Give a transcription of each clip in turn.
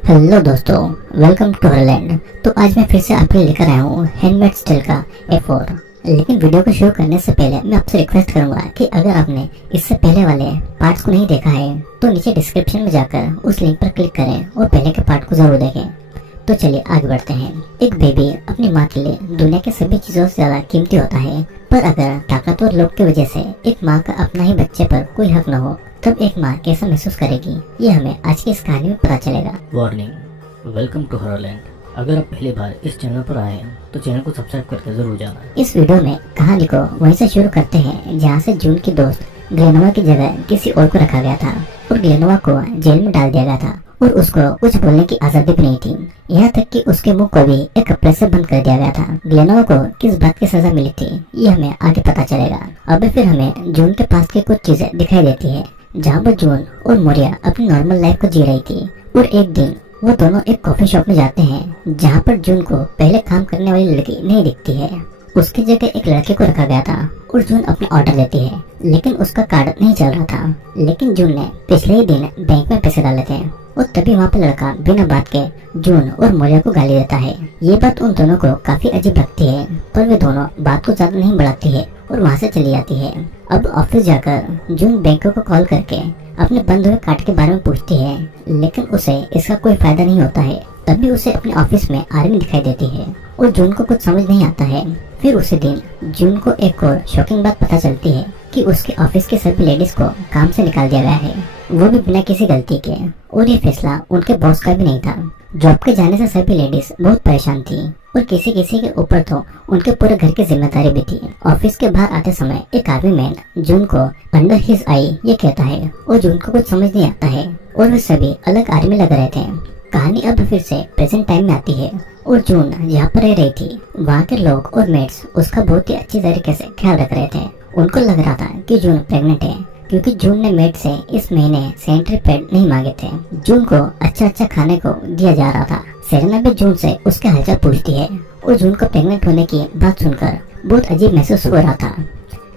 Hello दोस्तों, welcome to Holland. तो आज मैं फिर से आपके लिए लेकर आया हूँ हैंडमेड स्टील का A4। लेकिन वीडियो को शुरू करने से पहले मैं आपसे रिक्वेस्ट करूंगा कि अगर आपने इससे पहले वाले पार्ट्स को नहीं देखा है तो नीचे डिस्क्रिप्शन में जाकर उस लिंक पर क्लिक करें और पहले के पार्ट को जरूर देखें। तो चलिए आगे बढ़ते हैं। एक बेबी अपनी माँ के लिए दुनिया के सभी चीजों से ज्यादा कीमती होता है, पर अगर ताकतवर लोग की वजह से एक माँ का अपना ही बच्चे पर कोई हक न हो तब एक माँ कैसा महसूस करेगी, ये हमें आज की इस कहानी में पता चलेगा। Warning, welcome to Holland. अगर आप पहली बार इस चैनल पर आए हैं तो चैनल को सब्सक्राइब करके जरूर जाना। इस वीडियो में कहानी को वहीं से शुरू करते हैं जहाँ से जून की दोस्त ग्लेनोवा की जगह किसी और को रखा गया था और ग्लेनोवा को जेल में डाल दिया गया था और उसको कुछ बोलने की आजादी भी नहीं थी। यहाँ तक कि उसके मुंह को भी एक कपड़े से बंद कर दिया गया था। ग्लेनोवा को किस बात की सजा मिली थी ये हमें आगे पता चलेगा। अब फिर हमें जून के पास की कुछ चीजें दिखाई देती है जहाँ पर जून और मोरिया अपनी नॉर्मल लाइफ को जी रही थी। और एक दिन वो दोनों एक कॉफी शॉप में जाते हैं जहाँ पर जून को पहले काम करने वाली लड़की नहीं दिखती है। उसकी जगह एक लड़के को रखा गया था और जून अपना ऑर्डर लेती है, लेकिन उसका कार्ड नहीं चल रहा था। लेकिन जून ने पिछले ही दिन बैंक में पैसे डाले थे और तभी वहाँ पर लड़का बिना बात के जून और मोरिया को गाली देता है। ये बात उन दोनों को काफी अजीब लगती है, पर वे दोनों बात को ज्यादा नहीं बढ़ाती है और वहाँ से चली जाती है। अब ऑफिस जाकर जून बैंक को कॉल करके अपने बंद हुए कार्ड के बारे में पूछती है, लेकिन उसे इसका कोई फायदा नहीं होता है। तभी उसे अपने ऑफिस में आर्मी दिखाई देती है और जून को कुछ समझ नहीं आता है। फिर उसी दिन जून को एक और शॉकिंग बात पता चलती है कि उसके ऑफिस के सभी लेडीज को काम से निकाल दिया गया है, वो भी बिना किसी गलती के। और ये फैसला उनके बॉस का भी नहीं था। जॉब के जाने से सभी लेडीज बहुत परेशान थी और किसी किसी के ऊपर तो उनके पूरे घर की जिम्मेदारी भी थी। ऑफिस के बाहर आते समय एक आर्मी मैन जून को अंडर हिज आई ये कहता है और जून को कुछ समझ नहीं आता है और वे सभी अलग आर्मी लग रहे थे। कहानी अब फिर से प्रेजेंट टाइम में आती है और जून जहाँ पर रह रही थी वहाँ के लोग और मेट्स उसका बहुत ही अच्छी तरीके से ख्याल रख रहे थे। उनको लग रहा था कि जून प्रेग्नेंट है क्योंकि जून ने मेट से इस महीने सैनिटरी पैड नहीं मांगे थे। जून को अच्छा खाने को दिया जा रहा था। सेरेना भी जून से उसके हालचाल पूछती है और जून को प्रेग्नेंट होने की बात सुनकर बहुत अजीब महसूस हो रहा था।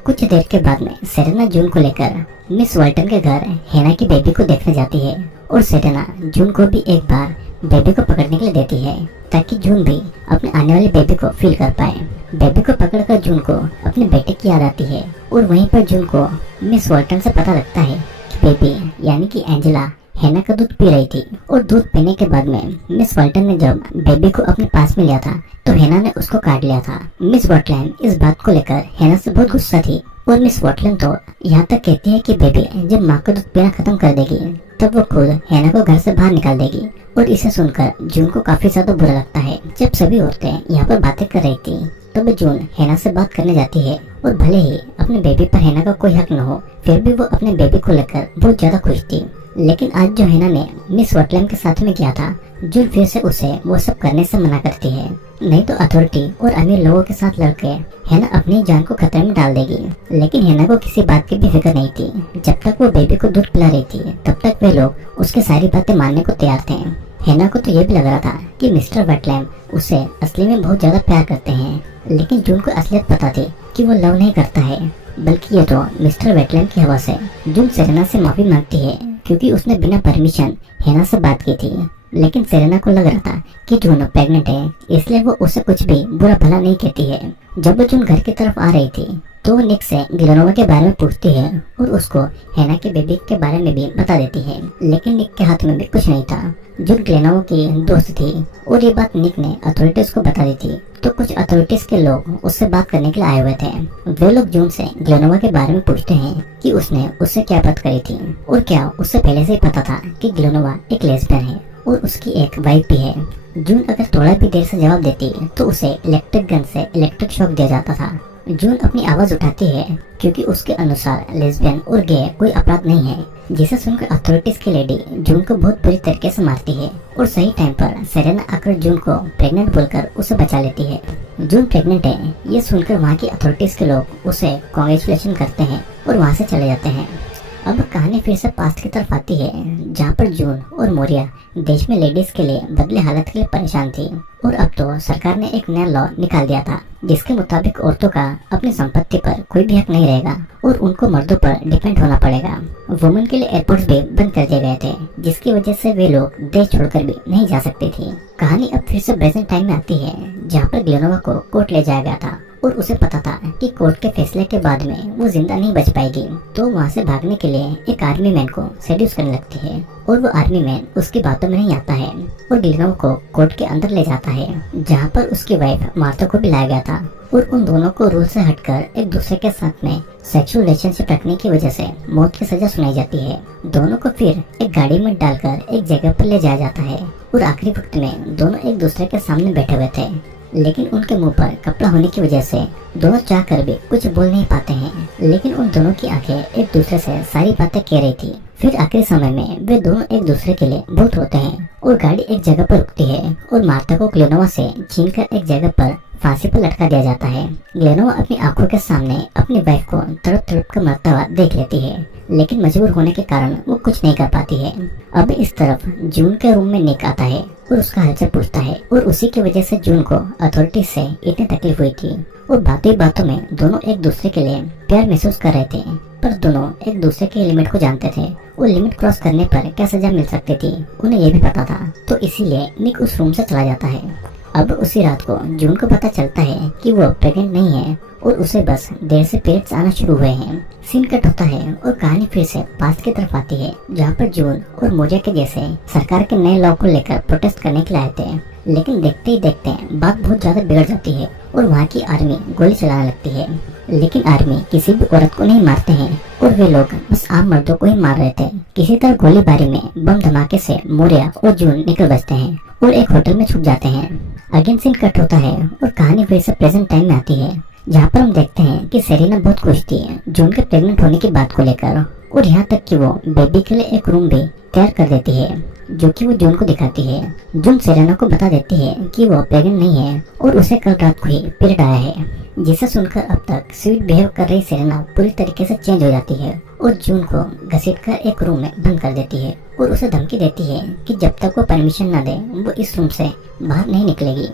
कुछ देर के बाद में सेरेना जून को लेकर मिस वाल्टन के घर हेना की बेबी को देखने जाती है और सेरेना जून को भी एक बार बेबी को पकड़ने के लिए देती है ताकि जून भी अपने आने वाले बेबी को फील कर पाए। बेबी को पकड़कर जून को अपने बेटे की याद आती है और वहीं पर जून को मिस वाल्टन से पता लगता है कि बेबी यानी कि एंजेला हेना का दूध पी रही थी। और दूध पीने के बाद में मिस वाल्टन ने जब बेबी को अपने पास में लिया था तो हेना ने उसको काट लिया था। मिस वाल्टन इस बात को लेकर हेना से बहुत गुस्सा थी और मिस वाल्टन तो यहाँ तक कहती है कि बेबी जब माँ का दूध पीना खत्म कर देगी तब वो खुद हेना को घर से बाहर निकाल देगी। और इसे सुनकर जून को काफी ज्यादा बुरा लगता है। जब सभी औरतें यहाँ पर बातें कर रही थी तब जून हेना से बात करने जाती है और भले ही अपने बेबी पर हेना का कोई हक न हो फिर भी वो अपने बेबी को लेकर बहुत ज्यादा खुश थी। लेकिन आज जो हेना ने मिस वाटलैम के साथ में किया था जून फिर से उसे वो सब करने से मना करती है, नहीं तो अथॉरिटी और अमीर लोगों के साथ लड़के हेना अपनी जान को खतरे में डाल देगी। लेकिन हेना को किसी बात की भी फिक्र नहीं थी। जब तक वो बेबी को दूध पिला रही थी तब तक वे लोग उसकी सारी बातें मानने को तैयार थे। हेना को तो ये भी लग रहा था कि मिस्टर वाटलैम उसे असली में बहुत ज्यादा प्यार करते हैं, लेकिन जून को असलियत पता थी कि वो लव नहीं करता है बल्कि ये तो मिस्टर वाटलैम की हवस है। जून सेरेना से माफी मांगती है क्योंकि उसने बिना परमिशन हेना से बात की थी। लेकिन सेरेना को लग रहा था कि जून प्रेग्नेंट है, इसलिए वो उसे कुछ भी बुरा भला नहीं कहती है। जब वो जून घर की तरफ आ रही थी तो निक से ग्लेनोवा के बारे में पूछती है और उसको हेना के बेबी के बारे में भी बता देती है। लेकिन निक के हाथ में भी कुछ नहीं था। जून ग्लेनोवा की दोस्त थी और ये बात निक ने अथॉरिटीज को बता दी थी। तो कुछ अथॉरिटीज के लोग उससे बात करने के लिए आए हुए थे। वे लोग जून से ग्लेनोवा के बारे में पूछते हैं कि उसने उससे क्या बात करी थी और क्या उससे पहले से ही पता था कि ग्लेनोवा एक लेस्बियन है और उसकी एक वाइफ भी है। जून अगर थोड़ा भी देर से जवाब देती तो उसे इलेक्ट्रिक गन से इलेक्ट्रिक शॉक दिया जाता था। जून अपनी आवाज उठाती है क्योंकि उसके अनुसार लेस्बियन और गे कोई अपराध नहीं है, जिसे सुनकर अथॉरिटीज की लेडी जून को बहुत बुरी तरीके से मारती है। और सही टाइम पर सेरेना आकर जून को प्रेग्नेंट बोलकर उसे बचा लेती है। जून प्रेग्नेंट है ये सुनकर वहाँ की अथॉरिटीज के लोग उसे कांग्रेचुलेशन करते हैं और वहाँ से चले जाते हैं। अब कहानी फिर से पास्ट की तरफ आती है, जहाँ पर जून और मोरिया देश में लेडीज के लिए बदले हालत के लिए परेशान थी। और अब तो सरकार ने एक नया लॉ निकाल दिया था, जिसके मुताबिक औरतों का अपनी संपत्ति पर कोई भी हक नहीं रहेगा और उनको मर्दों पर डिपेंड होना पड़ेगा। वुमेन के लिए एयरपोर्ट्स भी बंद कर दिए गए थे, जिसकी वजह से वे लोग देश छोड़कर भी नहीं जा सकती थी। कहानी अब फिर से प्रेजेंट टाइम में आती है, जहाँ पर ग्लेनोवा को कोर्ट ले जाया गया था और उसे पता था कि कोर्ट के फैसले के बाद में वो जिंदा नहीं बच पाएगी। तो वहाँ से भागने के लिए एक आर्मी मैन को सेड्यूस करने लगती है और वो आर्मी मैन उसकी बातों में नहीं आता है और ग्लेनोवा को कोर्ट के अंदर ले जाता है, जहाँ पर उसकी वाइफ मार्था को भी लाया गया था। और उन दोनों को रूल से हटकर एक दूसरे के साथ में सेक्सुअल रिलेशनशिप रखने की वजह से मौत की सजा सुनाई जाती है। दोनों को फिर एक गाड़ी में डालकर एक जगह पर ले जाया जाता है और आखिरी वक्त में दोनों एक दूसरे के सामने बैठे हुए थे, लेकिन उनके मुंह पर कपड़ा होने की वजह से दोनों चाह कर भी कुछ बोल नहीं पाते हैं। लेकिन उन दोनों की आंखें एक दूसरे से सारी बातें कह रही थी। फिर आखिरी समय में वे दोनों एक दूसरे के लिए बहुत रोते हैं और गाड़ी एक जगह पर रुकती है और मार्था को ग्लेनोवा से छीनकर एक जगह पर फांसी पर लटका दिया जाता है। ग्लेनोवा अपनी आंखों के सामने अपनी वाइफ को तड़प तड़प कर मरता हुआ देख लेती है, लेकिन मजबूर होने के कारण वो कुछ नहीं कर पाती है। अब इस तरफ जून के रूम में निक आता है और उसका हालचाल पूछता है और उसी की वजह से जून को अथॉरिटी से इतनी तकलीफ हुई थी और बातों में दोनों एक दूसरे के लिए प्यार महसूस कर रहे थे, पर दोनों एक दूसरे के लिमिट को जानते थे और लिमिट क्रॉस करने पर क्या सजा मिल सकती थी उन्हें ये भी पता था। तो इसीलिए निक उस रूम से चला जाता है। अब उसी रात को जून को पता चलता है कि वो प्रेग्नेंट नहीं है और उसे बस देर से पीरियड्स आना शुरू हुए हैं। सीन कट होता है और कहानी फिर से पास्ट की तरफ आती है, जहाँ पर जून और मोरिया के जैसे सरकार के नए लॉ को लेकर प्रोटेस्ट करने के लिए आए थे। लेकिन देखते ही देखते बात बहुत ज्यादा बिगड़ जाती है और वहाँ की आर्मी गोली चलाने लगती है। लेकिन आर्मी किसी भी औरत को नहीं मारते हैं और वे लोग बस आम मर्दों को ही मार रहे थे। किसी तरह गोलीबारी में बम धमाके से मोरिया और जून निकल बचते हैं और एक होटल में छुप जाते हैं। अगेन सीन कट होता है और कहानी फिर से प्रेजेंट टाइम में आती है, जहाँ पर हम देखते हैं कि सेरेना बहुत खुश थी जून के प्रेग्नेंट होने की बात को लेकर और यहाँ तक कि वो बेबी के लिए एक रूम भी तैयार कर देती है, जो कि वो जून को दिखाती है। जून सेरेना को बता देती है कि वो प्रेग्नेंट नहीं है और उसे कल रात को ही पीरियड आया है, जिसे सुनकर अब तक स्वीट बिहेव कर रही सेरेना पूरी तरीके से चेंज हो जाती है और जून को घसीटकर एक रूम में बंद कर देती है और उसे धमकी देती है कि जब तक वो परमिशन न दे वो इस रूम से बाहर नहीं निकलेगी।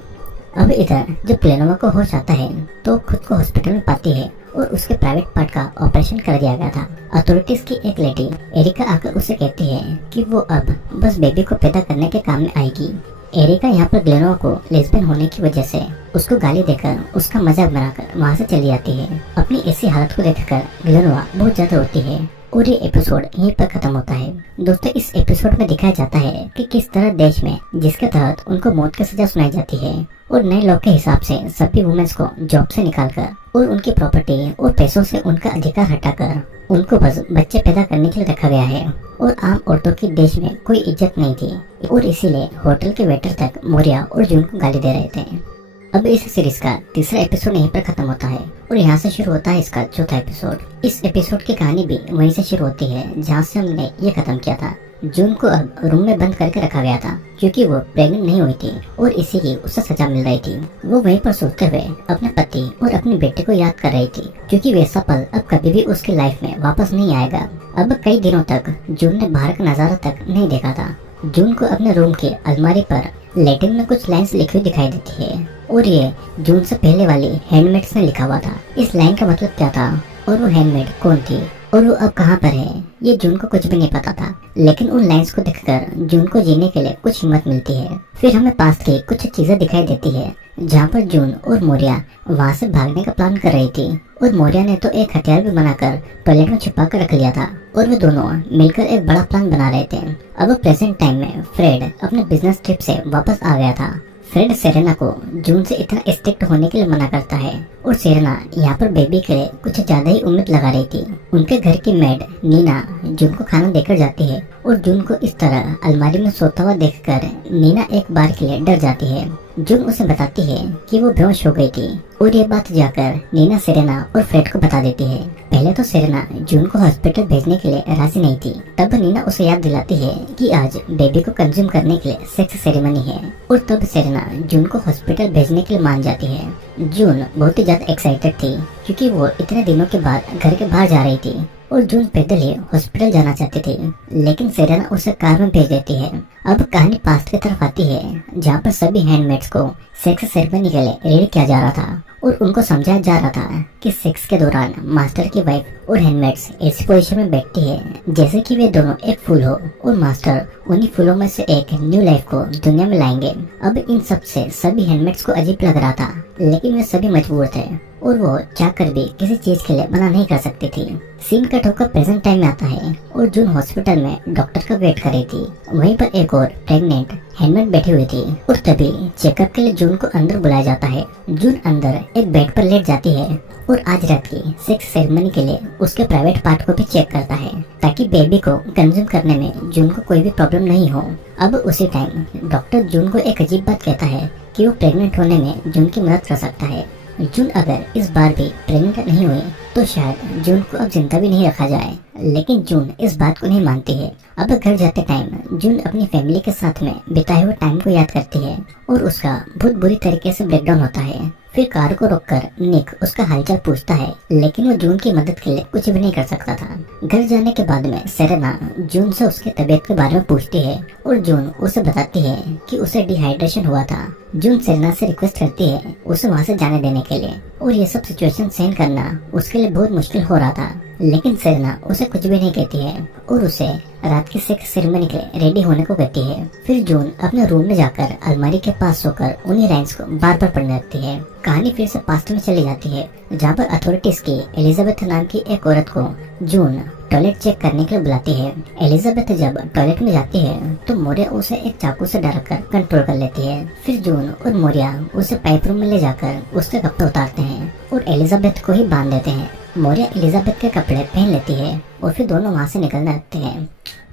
अब इधर जब ग्लेनोवा को होश आता है तो खुद को हॉस्पिटल में पाती है और उसके प्राइवेट पार्ट का ऑपरेशन कर दिया गया था। अथॉरिटीज की एक लेडी एरिका आकर उसे कहती है कि वो अब बस बेबी को पैदा करने के काम में आएगी। एरिका यहाँ पर ग्लेनोवा को लेस्बियन होने की वजह से उसको गाली देकर उसका मजाक बनाकर वहाँ से चली जाती है। अपनी ऐसी हालत को देखकर ग्लेनोवा बहुत ज्यादा रोती है और ये एपिसोड यहीं पर खत्म होता है। दोस्तों, इस एपिसोड में दिखाया जाता है कि किस तरह देश में जिसके तहत उनको मौत की सजा सुनाई जाती है और नए लॉ के हिसाब से सभी वुमेन्स को जॉब से निकालकर और उनकी प्रॉपर्टी और पैसों से उनका अधिकार हटाकर उनको बस बच्चे पैदा करने के लिए रखा गया है और आम औरतों की देश में कोई इज्जत नहीं थी और इसीलिए होटल के वेटर तक मोरिया और जून को गाली दे रहे थे। अब इस सीरीज का तीसरा एपिसोड यहीं पर खत्म होता है और यहाँ से शुरू होता है इसका चौथा एपिसोड। इस एपिसोड की कहानी भी वहीं से शुरू होती है जहाँ से हमने ये खत्म किया था। जून को अब रूम में बंद करके रखा गया था क्योंकि वो प्रेग्नेंट नहीं हुई थी और इसी की उसे सजा मिल रही थी। वो वहीं पर सोते हुए अपने पति और अपने बेटे को याद कर रही थी, क्योंकि वैसा पल अब कभी भी उसकी लाइफ में वापस नहीं आएगा। अब कई दिनों तक जून ने बाहर का नजारा तक नहीं देखा था। जून को अपने रूम की अलमारी पर लैटिन में कुछ लाइंस लिखी हुई दिखाई देती है और ये जून से पहले वाली हैंडमेड्स ने लिखा हुआ था। इस लाइन का मतलब क्या था और वो हैंडमेड कौन थी और वो अब कहाँ पर है, ये जून को कुछ भी नहीं पता था। लेकिन उन लाइंस को देखकर जून को जीने के लिए कुछ हिम्मत मिलती है। फिर हमें पास्ट की कुछ चीजें दिखाई देती है, जहाँ पर जून और मोरिया वहाँ से भागने का प्लान कर रही थी और मोरिया ने तो एक हथियार भी बनाकर टॉयलेट में छुपा कर रख लिया था और वे दोनों मिलकर एक बड़ा प्लान बना रहे थे। अब प्रेजेंट टाइम में फ्रेड अपने बिजनेस ट्रिप से वापस आ गया था। फ्रेड सेरेना को जून से इतना स्ट्रिक्ट होने के लिए मना करता है और सेरेना यहाँ पर बेबी के लिए कुछ ज्यादा ही उम्मीद लगा रही थी। उनके घर की मेड नीना जून को खाना देकर जाती है और जून को इस तरह अलमारी में सोता हुआ देखकर नीना एक बार के लिए डर जाती है। जून उसे बताती है कि वो बेहोश हो गई थी और ये बात जाकर नीना सेरेना और फ्रेड को बता देती है। पहले तो सेरेना जून को हॉस्पिटल भेजने के लिए राजी नहीं थी, तब नीना उसे याद दिलाती है कि आज बेबी को कंज्यूम करने के लिए सेक्स सेरेमनी है और तब सेरेना जून को हॉस्पिटल भेजने के लिए मान जाती है। जून बहुत ही ज्यादा एक्साइटेड थी क्योंकि वो इतने दिनों के बाद घर के बाहर जा रही थी और जून पैदल ही हॉस्पिटल जाना चाहती थी, लेकिन सेरेना उसे कार में भेज देती है। अब कहानी पास्ट की तरफ आती है, जहाँ पर सभी हैंडमेड्स को सेक्स सेरेमनी के लिए रेडी किया जा रहा था और उनको समझाया जा रहा था कि सेक्स के दौरान मास्टर की वाइफ और हैंडमेड्स ऐसी पोजीशन में बैठती है जैसे कि वे दोनों एक फूल हो और मास्टर उन्हीं फूलों में से एक न्यू लाइफ को दुनिया में लाएंगे। अब इन सब से सभी हैंडमेड्स को अजीब लग रहा था, लेकिन वे सभी मजबूर थे और वो चाहकर भी किसी चीज के लिए मना नहीं कर सकती थी। सीन कट होकर प्रेजेंट टाइम में आता है और जून हॉस्पिटल में डॉक्टर का वेट कर रही थी। वहीं पर एक और प्रेग्नेंट हैंडमेड बैठी हुई थी और तभी चेकअप के लिए जून को अंदर बुलाया जाता है। जून अंदर एक बेड पर लेट जाती है और आज रात की सेक्स सेरेमनी के लिए उसके प्राइवेट पार्ट को भी चेक करता है ताकि बेबी को कंज्यूम करने में जून को कोई भी प्रॉब्लम नहीं हो। अब उसी टाइम डॉक्टर जून को एक अजीब बात कहता है कि वो प्रेग्नेंट होने में जून की मदद कर सकता है। जून अगर इस बार भी प्रेग्नेंट नहीं हुई तो शायद जून को अब जिंदा भी नहीं रखा जाए, लेकिन जून इस बात को नहीं मानती है। अब घर जाते टाइम जून अपनी फैमिली के साथ में बिताए हुए टाइम को याद करती है और उसका बहुत बुरी तरीके से ब्रेकडाउन होता है। फिर कार को रोककर निक उसका हालचाल पूछता है, लेकिन वो जून की मदद के लिए कुछ भी नहीं कर सकता था। घर जाने के बाद में सेरेना जून से उसकी तबीयत के बारे में पूछती है और जून उसे बताती है कि उसे डिहाइड्रेशन हुआ था। जून सेरेना से रिक्वेस्ट करती है उसे वहाँ से जाने देने के लिए और ये सब सिचुएशन सहन करना उसके लिए बहुत मुश्किल हो रहा था, लेकिन सेरेना उसे कुछ भी नहीं कहती है और उसे रात की सेक्स सेरेमनी के लिए रेडी होने को कहती है। फिर जून अपने रूम में जाकर अलमारी के पास सोकर उन्हीं लाइन्स को बार बार पढ़ने लगती है। कहानी फिर से पास्ट में चली जाती है, जहाँ पर अथॉरिटीज की एलिजाबेथ नाम की एक औरत को जून टॉयलेट चेक करने के लिए बुलाती है। एलिजाबेथ जब टॉयलेट में जाती है तो मोरिया उसे एक चाकू से डराकर कंट्रोल कर लेती है। फिर जून और मोरिया उसे पाइप रूम में ले जाकर उसके कपड़े उतारते हैं और एलिजाबेथ को ही बांध देते हैं। मोरिया एलिजाबेथ के कपड़े पहन लेती है और फिर दोनों वहाँ से निकलने लगते हैं।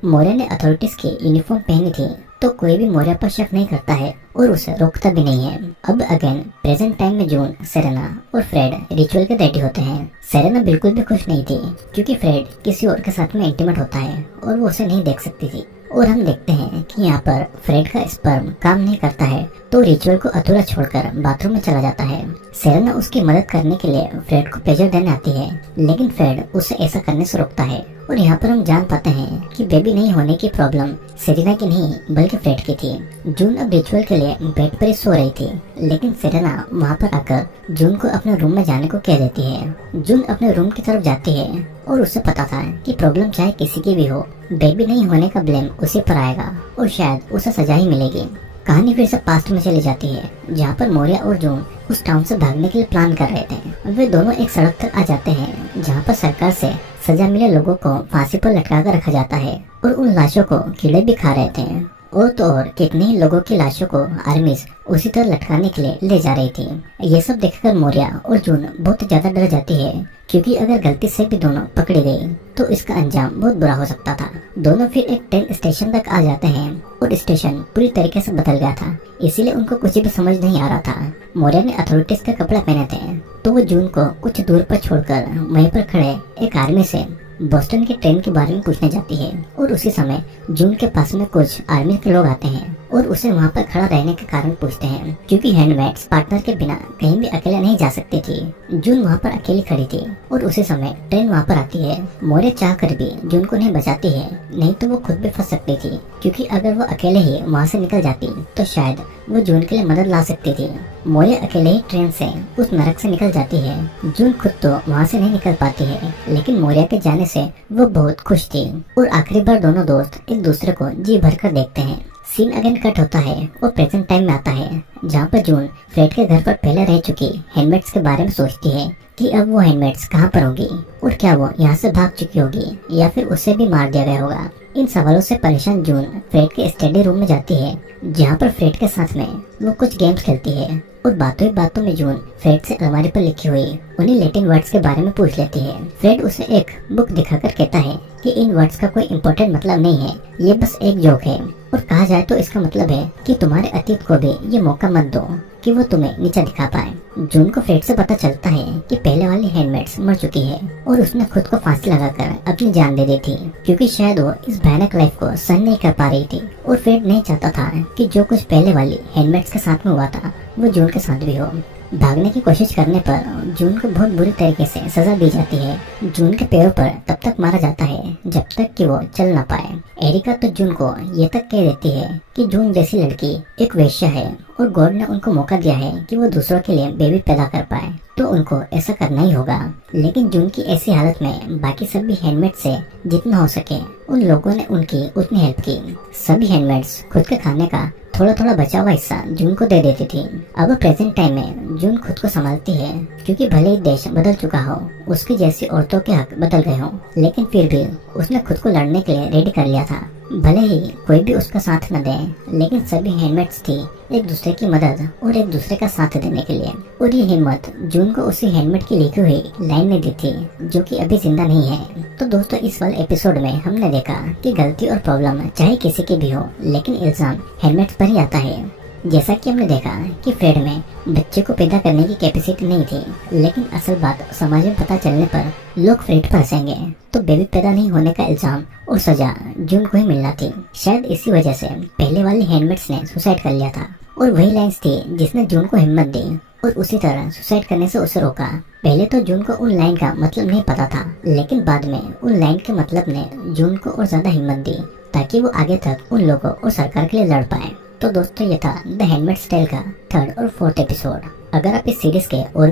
मोरिया ने अथॉरिटीज की यूनिफॉर्म पहनी थी तो कोई भी मोरिया पर शक नहीं करता है और उसे रोकता भी नहीं है। अब अगेन प्रेजेंट टाइम में जून, सेरेना और फ्रेड रिचुअल के रेडी होते हैं। सेरेना बिल्कुल भी खुश नहीं थी क्योंकि फ्रेड किसी और के साथ में इंटीमेट होता है और वो उसे नहीं देख सकती थी। और हम देखते हैं कि यहाँ पर फ्रेड का स्पर्म काम नहीं करता है तो रिचुअल को अधूरा छोड़कर बाथरूम में चला जाता है। सेरेना उसकी मदद करने के लिए फ्रेड को प्लेजर देने आती है, लेकिन फ्रेड उसे ऐसा करने से रोकता है। और यहाँ पर हम जान पाते हैं कि बेबी नहीं होने की प्रॉब्लम सेरेना की नहीं बल्कि फ्रेड की थी। जून अब रिचुअल के लिए बेड पर ही सो रही थी, लेकिन सेरेना वहाँ पर आकर जून को अपने रूम में जाने को कह देती है। जून अपने रूम की तरफ जाती है और उसे पता था कि प्रॉब्लम चाहे किसी की भी हो, बेबी नहीं होने का ब्लेम उसी पर आएगा और शायद उसे सजा ही मिलेगी। कहानी फिर से पास्ट में चली जाती है, जहाँ पर मोरिया और जून उस टाउन से भागने के लिए प्लान कर रहे थे। वे दोनों एक सड़क तक आ जाते हैं जहाँ पर सरकार से सजा मिले लोगों को फांसी पर लटका कर रखा जाता है और उन लाशों को कीड़े भी खा रहे थे। और तो और कितने ही लोगों की लाशों को आर्मीज उसी तरह लटकाने के लिए ले जा रही थी। ये सब देखकर मोरिया और जून बहुत ज्यादा डर जाती है क्योंकि अगर गलती से भी दोनों पकड़ी गई तो इसका अंजाम बहुत बुरा हो सकता था। दोनों फिर एक ट्रेन स्टेशन तक आ जाते हैं और स्टेशन पूरी तरीके से बदल गया था, इसीलिए उनको कुछ भी समझ नहीं आ रहा था। मोरिया ने अथॉरिटीज के कपड़े पहने थे तो वो जून को कुछ दूर पर छोड़कर वहीं पर खड़े एक आर्मी से बोस्टन की ट्रेन के बारे में पूछने जाती है और उसी समय जून के पास में कुछ आर्मी के लोग आते हैं और उसे वहाँ पर खड़ा रहने के कारण पूछते हैं क्योंकि हैंडमेड्स पार्टनर के बिना कहीं भी अकेले नहीं जा सकती थी। जून वहाँ पर अकेली खड़ी थी और उसी समय ट्रेन वहाँ पर आती है। मोरिया चाह कर भी जून को नहीं बचाती है, नहीं तो वो खुद भी फंस सकती थी क्योंकि अगर वो अकेले ही वहाँ से निकल जाती तो शायद वो जून के लिए मदद ला सकती थी। मोरिया अकेले ही ट्रेन से उस नरक से निकल जाती है। जून खुद तो वहाँ से नहीं निकल पाती है, लेकिन मोरिया के जाने से वो बहुत खुश थी और आखिरी बार दोनों दोस्त एक दूसरे को जी भरकर देखते हैं। सीन अगेन कट होता है और प्रेजेंट टाइम में आता है, जहाँ पर जून फ्रेड के घर पर पहले रह चुकी हैंडमेड्स के बारे में सोचती है कि अब वो हैंडमेड्स कहाँ पर होगी और क्या वो यहाँ से भाग चुकी होगी या फिर उसे भी मार दिया गया होगा। इन सवालों से परेशान जून फ्रेड के स्टडी रूम में जाती है, जहाँ पर फ्रेड के साथ में वो कुछ गेम्स खेलती है और बातों ही बातों में जून फ्रेड से अलमारी पर लिखी हुई उन्हीं लैटिन वर्ड्स के बारे में पूछ लेती है। फ्रेड उसे एक बुक दिखाकर कहता है कि इन वर्ड्स का कोई इम्पोर्टेंट मतलब नहीं है, ये बस एक जोक है और कहा जाए तो इसका मतलब है कि तुम्हारे अतीत को भी ये मौका मत दो कि वो तुम्हें नीचा दिखा पाए। जून को फ्रेड से पता चलता है कि पहले वाली हैंडमेड्स मर चुकी है और उसने खुद को फांसी लगाकर अपनी जान दे दी थी, क्योंकि शायद वो इस भयानक लाइफ को सहन नहीं कर पा रही थी। और फ्रेड नहीं चाहता था कि जो कुछ पहले वाली हैंडमेड्स के साथ में हुआ था वो जून के साथ भी हो। भागने की कोशिश करने पर जून को बहुत बुरी तरीके से सजा दी जाती है। जून के पैरों पर तब तक मारा जाता है जब तक कि वो चल ना पाए। एरिका तो जून को ये तक कह देती है कि जून जैसी लड़की एक वेश्या है और गॉड ने उनको मौका दिया है कि वो दूसरों के लिए बेबी पैदा कर पाए, तो उनको ऐसा करना ही होगा। लेकिन जून की ऐसी हालत में बाकी सभी हैंडमेड से जितना हो सके उन लोगों ने उनकी उतनी हेल्प की। सभी हैंडमेड्स खुद के खाने का थोड़ा थोड़ा बचा हुआ हिस्सा जून को दे देती थी। अब प्रेजेंट टाइम में जून खुद को संभालती है, क्योंकि भले ही देश बदल चुका हो, उसकी जैसी औरतों के हक बदल गए हो, लेकिन फिर भी उसने खुद को लड़ने के लिए रेडी कर लिया था। भले ही कोई भी उसका साथ न दे, लेकिन सभी हैंडमेड्स थी एक दूसरे की मदद और एक दूसरे का साथ देने के लिए। और ये हिम्मत जून को उसी हैंडमेड की लिखी हुई लाइन ने दी थी, जो कि अभी जिंदा नहीं है। तो दोस्तों, इस वाले एपिसोड में हमने देखा कि गलती और प्रॉब्लम चाहे किसी की भी हो, लेकिन इल्जाम हैंडमेड्स पर ही आता है। जैसा कि हमने देखा कि फ्रेड में बच्चे को पैदा करने की कैपेसिटी नहीं थी, लेकिन असल बात समाज में पता चलने पर लोग फ्रेड पर हंसेंगे, तो बेबी पैदा नहीं होने का इल्जाम और सजा जून को ही मिलना थी। शायद इसी वजह से पहले वाली हैंडमेड्स ने सुसाइड कर लिया था, और वही लाइन्स थी जिसने जून को हिम्मत दी और उसी तरह सुसाइड करने से उसे रोका। पहले तो जून को उन लाइन का मतलब नहीं पता था, लेकिन बाद में उन लाइन के मतलब ने जून को और ज्यादा हिम्मत दी ताकि वो आगे तक उन लोगों और सरकार के लिए लड़ पाए। तो दोस्तों, ये था द हैंडमेड्स टेल का 3rd और 4th एपिसोड। अगर आप इस सीरीज के और